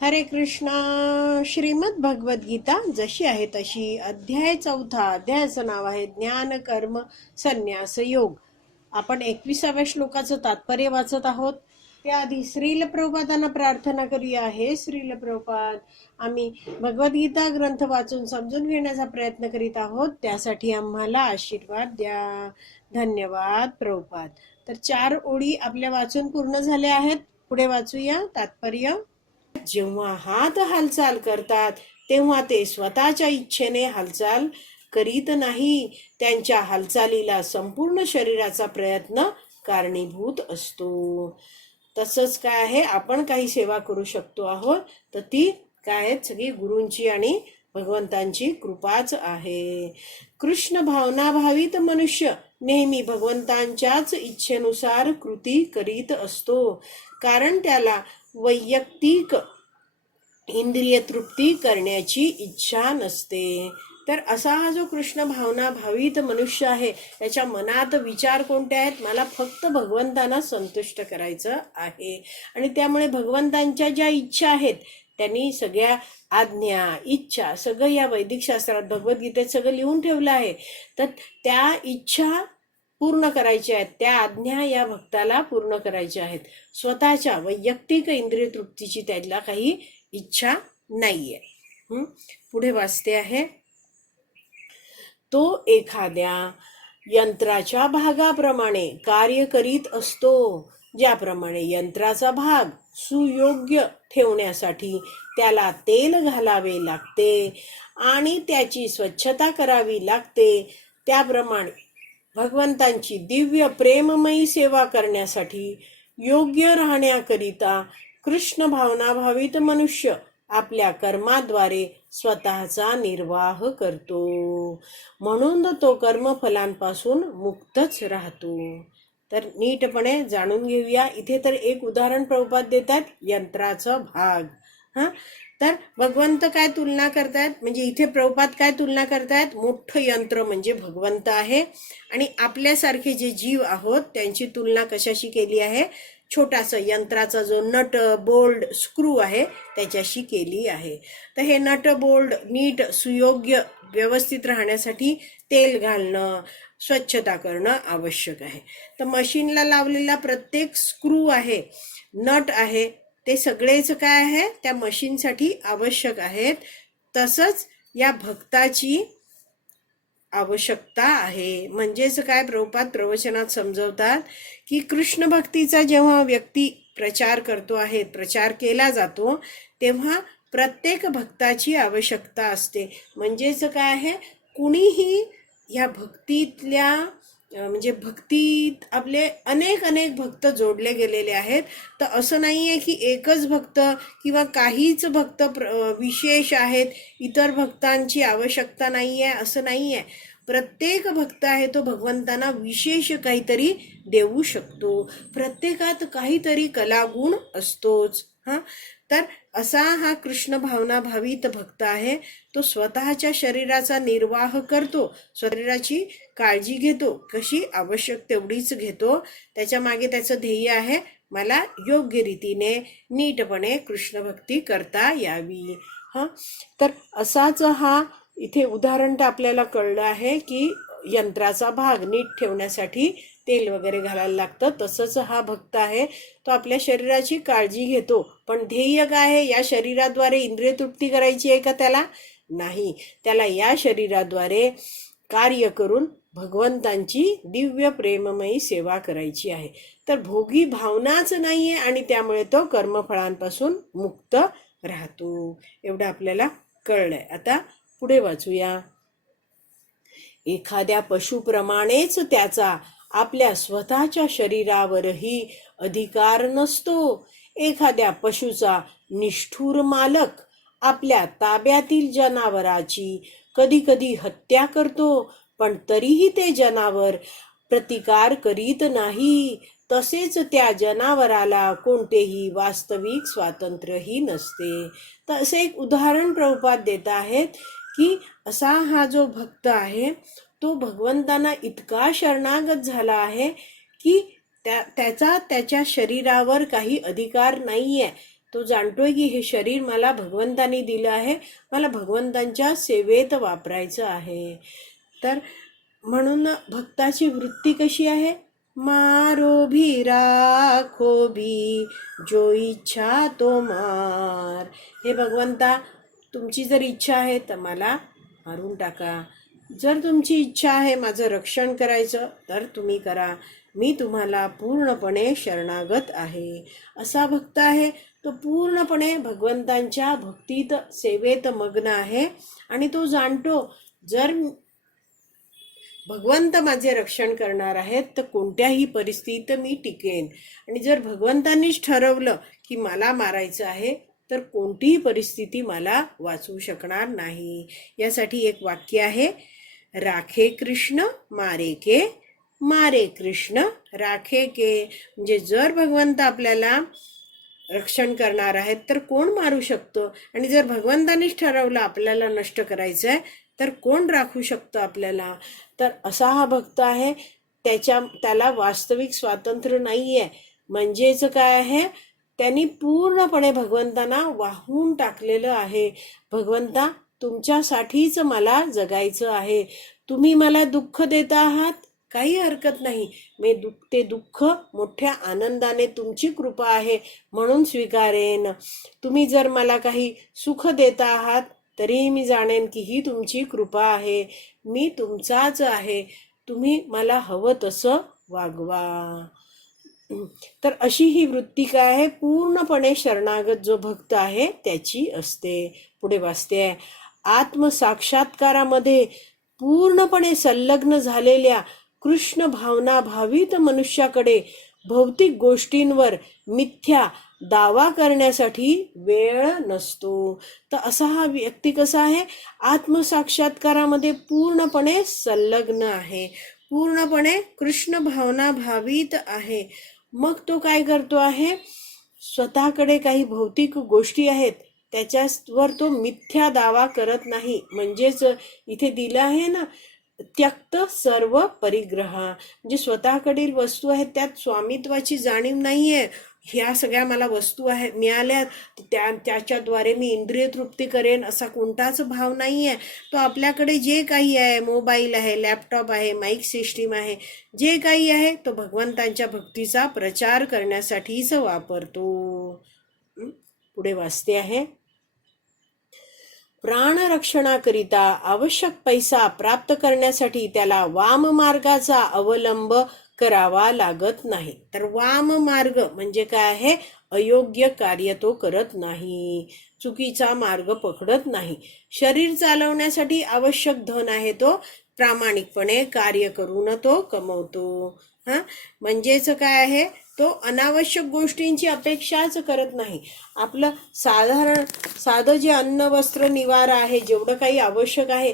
हरे कृष्णा. श्रीमद भगवद गीता जशी आहे तशी, अध्याय 4. अध्यायाचं नाव आहे ज्ञान कर्म संन्यास योग. आपण 21व्या श्लोकाचं तात्पर्य वाचत आहोत. त्याआधी श्रील प्रभुपादांना प्रार्थना करूया. हे श्रील प्रभुपाद, आम्ही भगवद्गीता ग्रंथ वाचून समजून घेण्याचा प्रयत्न करीत आहोत, त्यासाठी आम्हाला आशीर्वाद द्या. धन्यवाद प्रभुपाद. तर 4 ओळी आपल्या वाचून पूर्ण झाल्या आहेत. पुढे वाचूया तात्पर्य. जेव्हा हात हालचाल करतात तेव्हा ते स्वतःच्या इच्छेने हालचाल करीत नाही. त्यांच्या हालचालीला संपूर्ण शरीराचा प्रयत्न कारणीभूत असतो. तसंच काय आहे, आपण काही सेवा करू शकतो आहोत तर ती काय आहे, सगळी गुरूंची आणि भगवंतांची कृपाच आहे. कृष्ण भावनाभावित मनुष्य नेहमी भगवंतांच्याच इच्छेनुसार कृती करीत असतो, कारण त्याला वैयक्तिक इंद्रिय तृप्ती करण्याची इच्छा नसते. तर असा हा जो कृष्ण भावना भावित मनुष्य आहे, त्याच्या मनात विचार कोणते आहेत? मला फक्त भगवंतांना संतुष्ट करायचं आहे. आणि त्यामुळे भगवंतांच्या ज्या इच्छा आहेत, त्यांनी सगळ्या आज्ञा इच्छा सगळं या वैदिक शास्त्रात भगवद्गीतेत सगळं लिहून ठेवलं आहे. तर त्या इच्छा पूर्ण करायच्या आहेत, त्या आज्ञा या भक्ताला पूर्ण करायच्या आहेत. स्वतःच्या वैयक्तिक इंद्रिय तृप्तीची त्याला काही इच्छा नाहीये. पुढे वाचते आहे. तो एखाद्या यंत्राच्या भागाप्रमाणे कार्य करीत असतो. ज्याप्रमाणे यंत्राचा भाग सुयोग्य ठेवण्यासाठी त्याला तेल घालावे लागते आणि त्याची स्वच्छता करावी लागते, त्याप्रमाणे भगवंतांची दिव्य प्रेममयी सेवा करण्यासाठी योग्य राहण्याकरिता कृष्ण भावनाभावित मनुष्य आपल्या कर्माद्वारे स्वतःचा निर्वाह करतो. म्हणून तो कर्मफलांपासून मुक्तच राहतो. तर नीटपणे जाणून घेऊया. इथे तर एक उदाहरण प्रभुपाद देतात, यंत्राचा भाग. तर भगवंत काय तुलना करतायत, म्हणजे इथे प्रभुपाद काय तुलना करतायत? मोठं यंत्र म्हणजे भगवंत आहे, आणि आपल्यासारखे जे जीव आहोत त्यांची तुलना कशाशी केली आहे? छोटासा यंत्राचा जो नट बोल्ड स्क्रू आहे त्याच्याशी केली आहे. तर हे नट बोल्ड नीट सुयोग्य व्यवस्थित राहण्यासाठी तेल घालणं, स्वच्छता करणं आवश्यक आहे. तर मशीनला लावलेला प्रत्येक स्क्रू आहे, नट आहे, ते सगळेच काय आहे, त्या मशीनसाठी आवश्यक आहेत. तसंच या भक्ताची आवश्यकता आहे. म्हणजेच काय, प्रभुपाद प्रवचनात समजवतात की कृष्ण भक्तीचा जेव्हा व्यक्ती प्रचार करतो आहे, प्रचार केला जातो, तेव्हा प्रत्येक भक्ताची आवश्यकता असते. म्हणजेच काय आहे, कुणीही या भक्तीतल्या म्हणजे भक्तीत आपले अनेक अनेक भक्त जोडले गेलेले आहेत. तर असं नाही आहे की एकच भक्त किंवा काहीच भक्त विशेष आहेत, इतर भक्तांची आवश्यकता नाही आहे, असं नाही आहे. प्रत्येक भक्त आहे तो भगवंतांना विशेष काहीतरी देऊ शकतो. प्रत्येकात काहीतरी कलागुण असतोच. तर असा हा कृष्ण भावना भावित भक्त आहे. तो स्वतःच्या शरीराचा निर्वाह करतो, शरीराची काळजी घेतो, कशी आवश्यक तेवढीच घेतो. त्याच्या मागे त्याचं ध्येय आहे, मला योग्य रीतीने नीटपणे कृष्ण भक्ती करता यावी. तर असाच हा इथे उदाहरण तर आपल्याला कळलं आहे की यंत्राचा भाग नीट ठेवण्यासाठी तेल वगैरे घालायला लागतं. तसंच हा भक्त आहे, तो आपल्या शरीराची काळजी घेतो. पण ध्येय काय आहे? या शरीराद्वारे इंद्रिय तृप्ती करायची आहे का त्याला? नाही. त्याला या शरीराद्वारे कार्य करून भगवंतांची दिव्य प्रेममयी सेवा करायची आहे. तर भोगी भावनाच नाहीये आणि त्यामुळे तो कर्मफळांपासून मुक्त राहतो. एवढं आपल्याला कळलंय. आता पुढे वाचूया. एखाद्या पशुप्रमाणेच त्याचा आपल्या स्वतःच्या शरीरावरही अधिकार नसतो. एखाद्या पशुचा निष्ठुर मालक आपल्या ताब्यातील जनावराची कधी कधी हत्या करतो, पण तरीही ते जनावर प्रतिकार करीत नाही. तसेच त्या जनावराला कोणतेही वास्तविक स्वातंत्र्यही नसते. तर असे एक उदाहरण प्रभुपाद देत आहेत की असा हा जो भक्त आहे तो भगवंतांना इतका शरणागत झाला आहे की त्याचा त्याच्या शरीरावर काही अधिकार नाहीये. तो जाणतोय की हे शरीर मला भगवंतानी दिलं आहे, मला भगवंतांच्या सेवेत वापरायचं आहे. तर म्हणून भक्ताची वृत्ती कशी आहे? मारो भी राखो भी जो इच्छा तो मार. हे भगवंता, तुमची जर इच्छा आहे तर मला मारून टाका. जर तुमची इच्छा आहे माझं रक्षण करायचं तर तुम्ही करा. मी तुम्हाला पूर्णपणे शरणागत आहे. असा भक्त आहे तो पूर्णपणे भगवंतांच्या भक्तीत सेवेत मग्न आहे आणि तो जाणतो जर भगवंत माझे रक्षण करणार आहेत तर कोणत्याही परिस्थितीत मी टिकेन. आणि जर भगवंतांनीच ठरवलं की मला मारायचं आहे तर कोणतीही परिस्थिती मला वाचवू शकणार नाही. यासाठी एक वाक्य आहे, राखे कृष्ण मारे के, मारे कृष्ण राखे के. म्हणजे जर भगवंत आपल्याला रक्षण करणार आहेत तर कोण मारू शकतो, आणि जर भगवंतानीच ठरवलं आपल्याला नष्ट करायचं आहे तर कोण राखू शकतं आपल्याला. तर असा हा भक्त आहे, त्याला वास्तविक स्वातंत्र्य नाही आहे. म्हणजेच काय आहे, त्यांनी पूर्णपणे भगवंतांना वाहून टाकलेलं आहे. भगवंता, तुमच्यासाठीच मला जगायचं आहे. तुम्ही मला दुःख देता आहात, काही हरकत नाही. मी ते दुःख मोठ्या आनंदाने, तुमची कृपा आहे म्हणून स्वीकारेन. तुम्ही जर मला काही सुख देता आहात तरीही मी जाणेन की ही तुमची कृपा आहे. मी तुमचाच आहे. तुम्ही मला हवं तसं वागवा. तर अशी ही वृत्ती काय आहे, पूर्णपणे शरणागत जो भक्त आहे त्याची असते. पुढे वाचते आहे, आत्मसाक्षात्कारामध्ये पूर्णपणे संलग्न झालेल्या कृष्ण भावना भावित मनुष्याकडे भौतिक गोष्टींवर मिथ्या दावा करण्यासाठी वेळ नसतो. तर असा हा व्यक्ती कसा आहे, आत्मसाक्षात्कारामध्ये पूर्णपणे संलग्न आहे, पूर्णपणे कृष्ण भावना भावित आहे. मग तो काय करतो आहे, स्वतःकडे काही भौतिक गोष्टी आहेत त्याच्यावर तो मिथ्या दावा करत नाही. म्हणजेच इथे दिलं आहे ना, त्यक्त सर्व परिग्रह. म्हणजे स्वतःकडील वस्तू आहेत त्यात स्वामित्वाची जाणीव नाहीये. ह्या सगळ्या मला वस्तू आहे मिळाल्यात, त्याच्याद्वारे मी इंद्रिय तृप्ती करेन असा कोणताच भाव नाहीये. तो आपल्याकडे जे काही आहे, मोबाईल आहे, लॅपटॉप आहे, माईक सिस्टीम आहे, जे काही आहे तो भगवंतांच्या भक्तीचा प्रचार करण्यासाठीच वापरतो. पुढे वाचते आहे, प्राणरक्षणाकरिता आवश्यक पैसा प्राप्त करण्यासाठी त्याला वाम मार्गाचा अवलंब करावा लागत नाही. तर वाम मार्ग म्हणजे काय आहे, अयोग्य कार्य तो करत नाही, चुकीचा मार्ग पकडत नाही. शरीर चालवण्यासाठी आवश्यक धन आहे तो प्रामाणिकपणे कार्य करून तो कमवतो. म्हणजेच काय आहे, तो अनावश्यक गोष्टींची अपेक्षाच करत नाही. आपलं साधं जे अन्न वस्त्र निवारा आहे, जेवढं काही आवश्यक आहे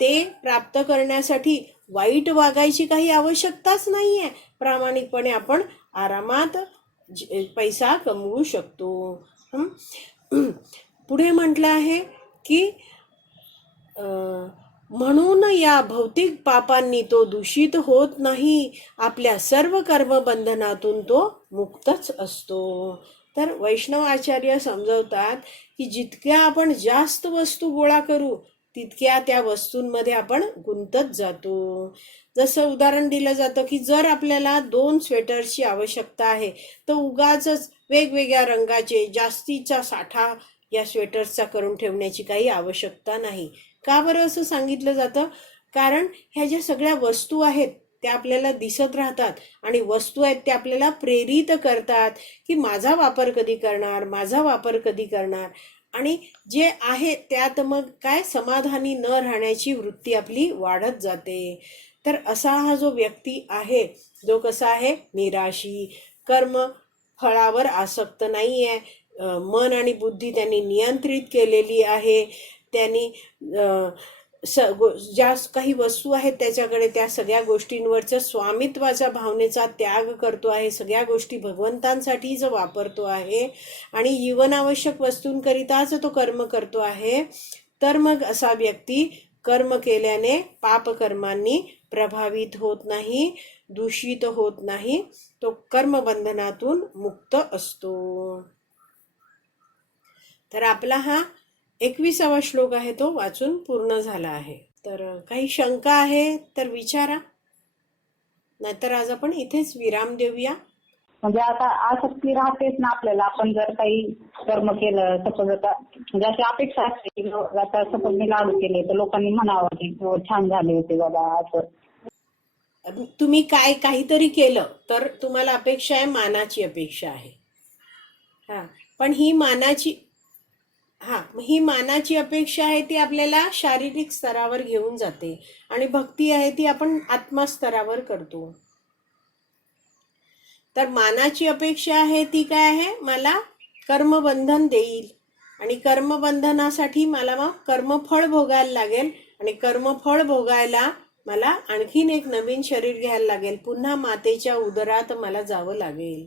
ते प्राप्त करण्यासाठी वाईट वागायची काही आवश्यकताच नाहीये. प्रामाणिकपणे आपण आरामात पैसा कमवू शकतो. पुढे म्हटलं आहे की म्हणून या भौतिक पापांनी तो दूषित होत नाही, आपल्या सर्व कर्मबंधनातून तो मुक्तच असतो. तर वैष्णव आचार्य समजवतात की जितक्या आपण जास्त वस्तू गोळा करू तितक्या त्या वस्तूंमध्ये आपण गुंतत जातो. जसं उदाहरण दिलं जातं की जर आपल्याला 2 स्वेटर्सची आवश्यकता आहे तर उगाच वेगवेगळ्या रंगाचे जास्तीचा साठा या स्वेटर्सचा करून ठेवण्याची काही आवश्यकता नाही. का बरं असं सांगितलं जातं? कारण ह्या ज्या सगळ्या वस्तू आहेत त्या आपल्याला दिसत राहतात आणि वस्तू आहेत त्या आपल्याला प्रेरित करतात की माझा वापर कधी करणार, माझा वापर कधी करणार. आणि जे आहे त्यात मग काय, समाधानी न राहण्याची वृत्ती आपली वाढत जाते. तर असा हा जो व्यक्ती आहे जो कसा आहे, निराशी, कर्म फळावर आसक्त नाही आहे, मन आणि बुद्धी त्यांनी नियंत्रित केलेली आहे. त्यांनी ज्या काही वस्तू आहेत त्याच्याकडे त्या सगळ्या गोष्टींवरच्या स्वामित्वाच्या भावनेचा त्याग करतो आहे, सगळ्या गोष्टी भगवंतांसाठीच वापरतो आहे आणि जीवनावश्यक वस्तूंकरिताच तो कर्म करतो आहे. तर मग असा व्यक्ती कर्म केल्याने पापकर्मांनी प्रभावित होत नाही, दूषित होत नाही, तो कर्मबंधनातून मुक्त असतो. तर आपला हा 21वा श्लोक आहे तो वाचून पूर्ण झाला आहे. तर काही शंका आहे तर विचारा, नाहीतर आज आपण इथेच विराम देऊया. म्हणजे आता आसक्ती राहतेच ना आपल्याला. आपण जर काही कर्म केलं, सपोज आता म्हणजे अशी अपेक्षा असते की आता सपोज मी लाडू केले तर लोकांनी म्हणावं की हो छान झाले होते बाबा असं. तुम्ही काहीतरी केलं तर तुम्हाला अपेक्षा आहे, मानाची अपेक्षा आहे. हा, पण ही मानाची अपेक्षा आहे ती आपल्याला शारीरिक स्तरावर घेऊन जाते, आणि भक्ती आहे ती आपण आत्मस्तरावर करतो. तर मानाची अपेक्षा आहे ती काय आहे, मला कर्मबंधन देईल, आणि कर्मबंधनासाठी मला मग कर्मफळ भोगायला लागेल, आणि कर्मफळ भोगायला मला आणखीन एक नवीन शरीर घ्यायला लागेल, पुन्हा मातेच्या उदरात मला जावं लागेल.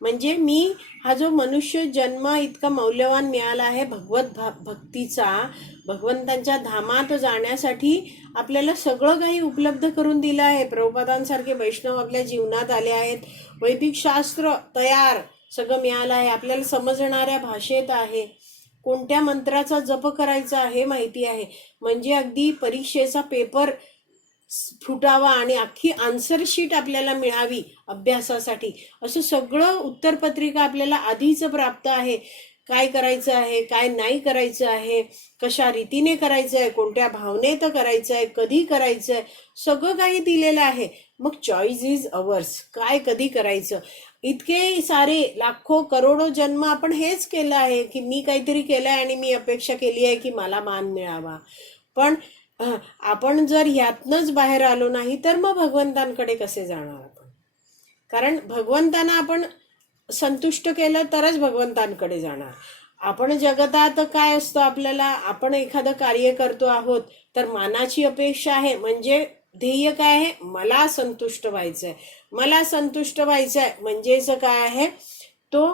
म्हणजे मी हा जो मनुष्य जन्म इतका मौल्यवान मिळाला आहे भक्तीचा, भगवंतांच्या धामात जाण्यासाठी आपल्याला सगळं काही उपलब्ध करून दिलं आहे. प्रभुपादांसारखे वैष्णव आपल्या जीवनात आले आहेत. वैदिक शास्त्र तयार सगळं मिळालं आहे, आपल्याला समजणाऱ्या भाषेत आहे. कोणत्या मंत्राचा जप करायचा हे माहिती आहे. म्हणजे अगदी परीक्षेचा पेपर फुटावा आणि अख्खी आन्सर शीट आपल्याला मिळावी अभ्यासासाठी, असं सगळं उत्तरपत्रिका आपल्याला आधीच प्राप्त आहे. काय करायचं आहे, काय नाही करायचं आहे, कशा रीतीने करायचं आहे, कोणत्या भावनेत करायचं आहे, कधी करायचं आहे, सगळं काही दिलेलं आहे. मग चॉईस इज अवर्स, काय कधी करायचं. इतके सारे लाखो करोडो जन्म आपण हेच केलं आहे की मी काहीतरी केलं आहे आणि मी अपेक्षा केली आहे की मला मान मिळावा. पण आपण जर ह्यातनंच बाहेर आलो नाही तर मग भगवंतांकडे कसे जाणार आपण. कारण भगवंतांना आपण संतुष्ट केलं तरच भगवंतांकडे जाणार. आपण जगतात काय असतं आपल्याला, आपण एखादं कार्य करतो आहोत तर मानाची अपेक्षा आहे, म्हणजे ध्येय काय आहे, मला संतुष्ट व्हायचंय. मला संतुष्ट व्हायचंय म्हणजेच काय आहे तो,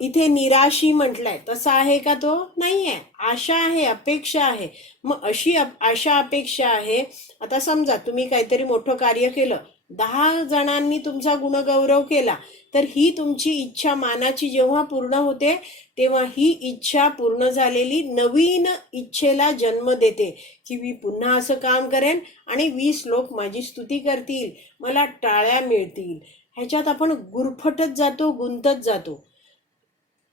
इथे निराशी म्हटलंय तसा आहे का, तो नाही आहे. आशा आहे, अपेक्षा आहे. मग अशी आशा अपेक्षा आहे. आता समजा तुम्ही काहीतरी मोठं कार्य केलं, 10 जणांनी तुमचा गुणगौरव केला, तर ही तुमची इच्छा मानाची जेव्हा पूर्ण होते तेव्हा ही इच्छा पूर्ण झालेली नवीन इच्छेला जन्म देते की मी पुन्हा असं काम करेन आणि 20 लोक माझी स्तुती करतील, मला टाळ्या मिळतील. ह्याच्यात आपण गुरफटत जातो, गुंतत जातो.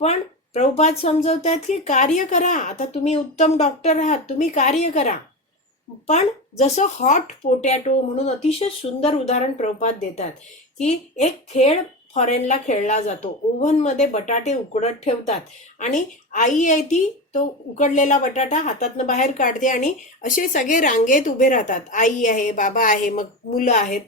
पण प्रभुपाद समजवतात की कार्य करा. आता तुम्ही उत्तम डॉक्टर आहात, तुम्ही कार्य करा, पण जसं हॉट पोटॅटो म्हणून अतिशय सुंदर उदाहरण प्रभुपाद देतात की एक खेळ फॉरेनला खेळला जातो. ओव्हनमध्ये बटाटे उकडत ठेवतात आणि आई आहे ती तो उकडलेला बटाटा हातातनं बाहेर काढते आणि असे सगळे रांगेत उभे राहतात. आई आहे, बाबा आहे, मग मुलं आहेत,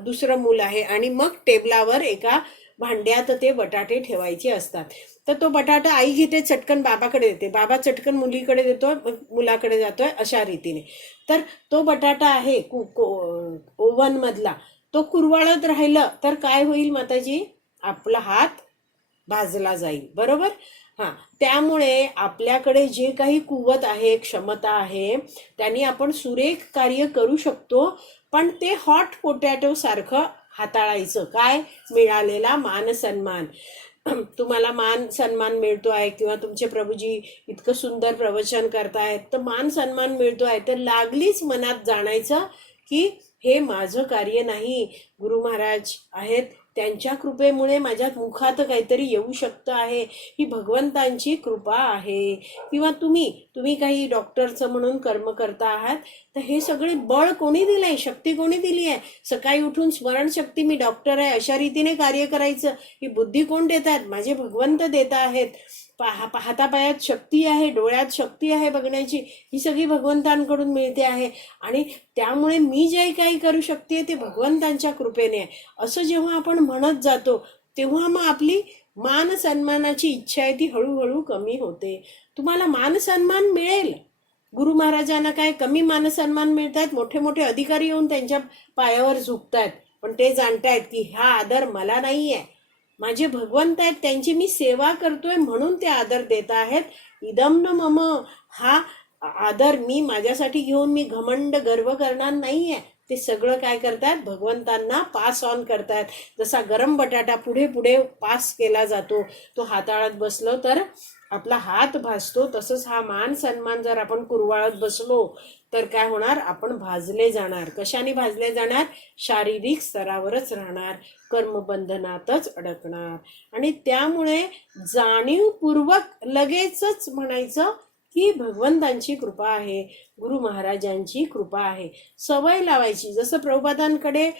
दुसरं मूल आहे, आणि मग टेबलावर एका भांड्यात ते बटाटे ठेवायचे असतात. तर तो बटाटा आई घेते, चटकन बाबाकडे देते, बाबा चटकन मुलीकडे देतोय, मुलाकडे जातोय, अशा रीतीने. तर तो बटाटा आहे ओव्हन मधला, तो कुरवाळत राहिलं तर काय होईल माताजी, आपला हात भाजला जाईल. बरोबर. त्यामुळे आपल्याकडे जे काही कुवत आहे, क्षमता आहे, त्यांनी आपण सुरेख कार्य करू शकतो. पण ते हॉट पोटॅटो सारखं हाताळायचं. काय, मिळालेला मान सन्मान. तुम्हाला मान सन्मान मिळतो आहे किंवा तुमचे प्रभूजी इतकं सुंदर प्रवचन करतायत तर मान सन्मान मिळतो आहे, तर लागलीच मनात जाणायचं की हे माझं कार्य नाही, गुरु महाराज आहेत, त्यांच्या कृपेमुळे माझ्या मुखात काहीतरी येऊ शकतं आहे, ही भगवंतांची कृपा आहे. किंवा तुम्ही काही डॉक्टरचं म्हणून कर्म करता आहात, तर हे सगळे बळ कोणी दिलंय, शक्ती कोणी दिली आहे. सकाळी उठून स्मरणशक्ती, मी डॉक्टर आहे अशा रीतीने कार्य करायचं, ही बुद्धी कोण देत आहेत, माझे भगवंत देत आहेत. हातापायात शक्ती आहे, डोळ्यात शक्ती आहे बघण्याची, ही सगळी भगवंतांकडून मिळते आहे. आणि त्यामुळे मी जे काही करू शकते ते भगवंतांच्या कृपेने आहे, असं जेव्हा आपण म्हणत जातो तेव्हा मग आपली मान सन्मानाची इच्छा आहे ती हळूहळू कमी होते. तुम्हाला मान सन्मान मिळेल. गुरु महाराजांना काय कमी मान सन्मान मिळतात, मोठे मोठे अधिकारी येऊन त्यांच्या पायावर झुकतायत, पण ते जाणतायत की हा आदर मला नाही आहे, माझे भगवंत आहेत, त्यांची मी सेवा करतोय म्हणून ते आदर देत आहेत. इदम न मम, हा आदर मी माझ्यासाठी घेऊन मी घमंड गर्व करणार नाहीये. ते सगळं काय करतात, भगवंतांना पास ऑन करतात. जसा गरम बटाटा पुढे पुढे पास केला जातो, तो हाताळत बसलो तर आपला हात भाजतो तसंच हा मान सन्मान जर आपण कुरवाळत बसलो तर काय होणार, आपण भाजले जाणार. कशाने भाजले जाणार? शारीरिक स्तरावरच राहणार, कर्मबंधनातच अडकणार. आणि त्यामुळे जाणीवपूर्वक लगेचच म्हणायचं की भगवंतांची कृपा आहे, गुरु महाराजांची कृपा आहे. सवय लावायची. जसं प्रभुपादांकडे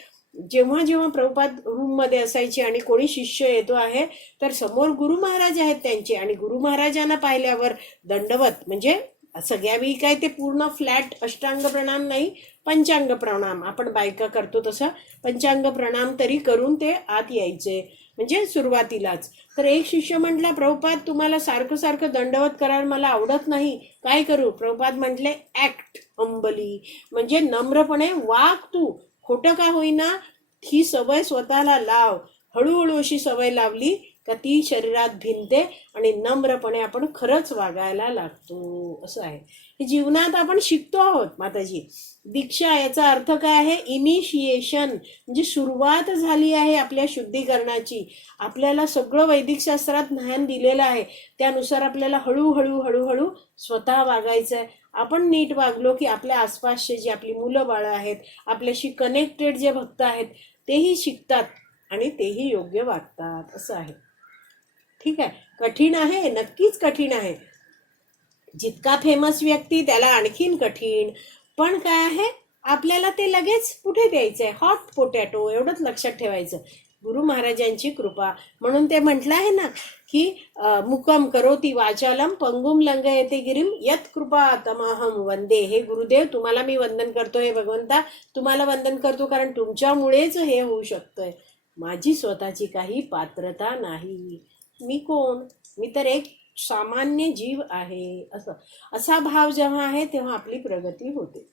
जेव्हा जेव्हा प्रभुपाद रूम मध्ये असायचे आणि कोणी शिष्य येतो आहे तर समोर गुरु महाराज आहेत त्यांचे, आणि गुरु महाराजांना पाहिल्यावर दंडवत, म्हणजे सगळ्यावेळी काय ते पूर्ण फ्लॅट अष्टांग प्रणाम नाही, पंचांग प्रणाम आपण बायका करतो तसं पंचांग प्रणाम तरी करून ते आत यायचे, म्हणजे सुरुवातीलाच. तर एक शिष्य म्हटला, प्रभुपाद तुम्हाला सारखं सारखं दंडवत करायला मला आवडत नाही, काय करू? प्रभुपाद म्हटले, ऍक्ट हंबली, म्हणजे नम्रपणे वाग तू, खोटं का होईना ही सवय स्वतःला लाव. हळूहळू अशी सवय लावली का ती शरीरात भिनते आणि नम्रपणे आपण खरंच वागायला लागतो. असं आहे. हे जीवनात आपण शिकतो आहोत माताजी. दीक्षा याचा अर्थ काय आहे? इनिशिएशन, म्हणजे सुरुवात झाली आहे आपल्या शुद्धीकरणाची. आपल्याला सगळं वैदिक शास्त्रात ज्ञान दिलेलं आहे, त्यानुसार आपल्याला हळूहळू हळूहळू स्वतः वागायचं आहे. आपण नीट वागलो की आपल्या आसपासचे जे आपली मुलं बाळं आहेत, आपल्याशी कनेक्टेड जे भक्त आहेत, तेही शिकतात आणि तेही योग्य वागतात. असं आहे. ठीक आहे. कठीण आहे, नक्कीच कठीण आहे. जितका फेमस व्यक्ती त्याला आणखीन कठीण. पण काय आहे, आपल्याला ते लगेच कुठे द्यायचंय, हॉट पोटॅटो एवढंच लक्षात ठेवायचं. गुरु महाराजांची कृपा. म्हणून ते म्हटलं आहे ना की मुकम करोति वाचालम पंगुम लंघयते गिरिम यत कृपा तमहम वंदे. हे गुरुदेव तुम्हाला मी वंदन करतो, हे भगवंता तुम्हाला वंदन करतो, कारण तुमच्यामुळेच हे होऊ शकतंय. माझी स्वतःची काही पात्रता नाही. मी कोण? मी तर एक सामान्य जीव आहे. असा भाव जेव्हा आहे तेव्हा आपली प्रगती होते.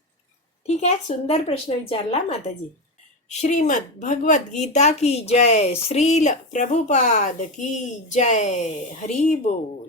ठीक आहे. सुंदर प्रश्न विचारला माताजी. श्रीमद भगवत गीता की जय. श्रील प्रभुपाद की जय. हरी बोल.